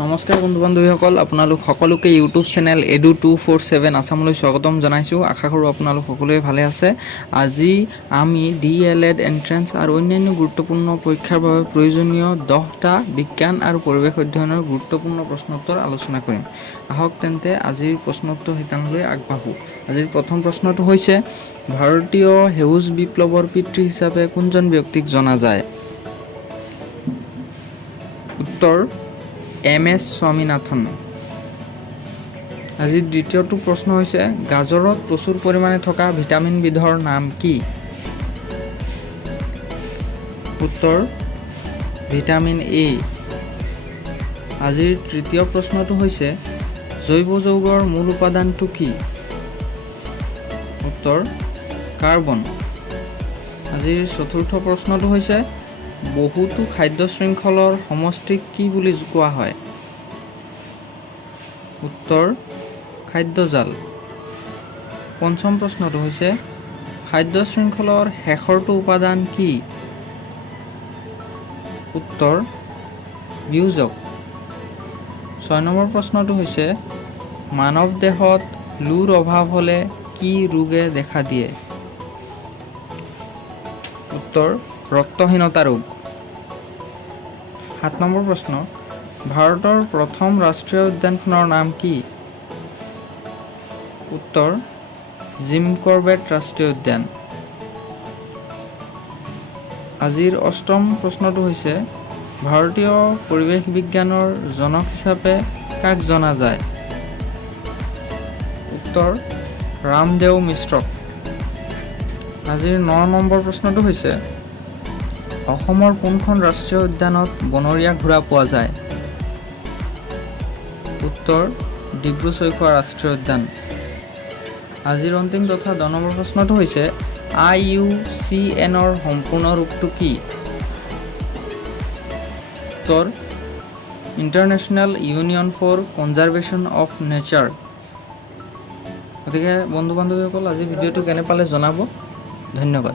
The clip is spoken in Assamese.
নমস্কাৰ বন্ধু বান্ধৱীসকল, আপোনালোক সকলোকে ইউটিউব চেনেল edu247 আছামলৈ স্বাগতম জনাইছোঁ। আশা কৰোঁ আপোনালোক সকলোৱে ভালে আছে। আজি আমি DLED এন্ট্ৰেন্স আৰু অন্যান্য গুৰুত্বপূৰ্ণ পৰীক্ষাৰ বাবে প্ৰয়োজনীয় 10টা বিজ্ঞান আৰু পৰিৱেশ অধ্যয়নৰ গুৰুত্বপূৰ্ণ প্ৰশ্নোত্তৰ আলোচনা কৰিম। আহক তেন্তে আজিৰ প্ৰশ্নোত্তৰ শিতানলৈ আগবাঢ়োঁ। আজিৰ প্ৰথম প্ৰশ্নটো হৈছে, ভাৰতীয় সেউজ বিপ্লৱৰ পিতৃ হিচাপে কোনজন ব্যক্তিক জনা যায়? উত্তৰ MS স্বামীনাথন। আজিৰ দ্বিতীয়টো প্ৰশ্ন হৈছে, গাজৰত প্ৰচুৰ পৰিমাণে থকা ভিটামিন বিধৰ নাম কি? উত্তৰ ভিটামিন A। আজিৰ তৃতীয় প্ৰশ্নটো হৈছে, জৈৱ যৌগৰ মূল উপাদানটো কি? উত্তৰ কাৰ্বন। আজিৰ চতুৰ্থ প্ৰশ্নটো হৈছে, বহুতো খাদ্য শৃংখলৰ সমষ্টিক কি বুলি কোৱা হয়? উত্তৰ খাদ্যজাল। পঞ্চম প্ৰশ্নটো হৈছে, খাদ্য শৃংখলৰ শেষৰটো উপাদান কি? উত্তৰ বিয়োজক। 6 নম্বৰ প্ৰশ্নটো হৈছে, মানৱ দেহত লুৰ অভাৱ হ'লে কি ৰোগে দেখা দিয়ে? উত্তৰ ৰক্তহীনতা ৰোগ। 7 নম্বৰ প্ৰশ্ন, ভাৰতৰ প্ৰথম ৰাষ্ট্ৰীয় উদ্যানখনৰ নাম কি? উত্তৰ জিম কৰবেট ৰাষ্ট্ৰীয় উদ্যান। আজিৰ অষ্টম প্ৰশ্নটো হৈছে, ভাৰতীয় পৰিৱেশ বিজ্ঞানৰ জনক হিচাপে কাক জনা যায়? উত্তৰ ৰামদেও মিশ্ৰক। আজিৰ 9 নম্বৰ প্ৰশ্নটো হৈছে, অসমৰ কোনখন ৰাষ্ট্ৰীয় উদ্যানত বনৰীয়া ঘোঁৰা পোৱা যায়? উত্তৰ ডিব্ৰু-চৈখোৱা ৰাষ্ট্ৰীয় উদ্যান। আজিৰ অন্তিম তথা 10 নম্বৰ প্ৰশ্নটো হৈছে, IUCNৰ সম্পূৰ্ণ ৰূপটো কি? উত্তৰ international union for conservation of nature. গতিকে বন্ধু বান্ধৱীসকল, আজি ভিডিঅ'টো কেনে পালে জনাব। ধন্যবাদ।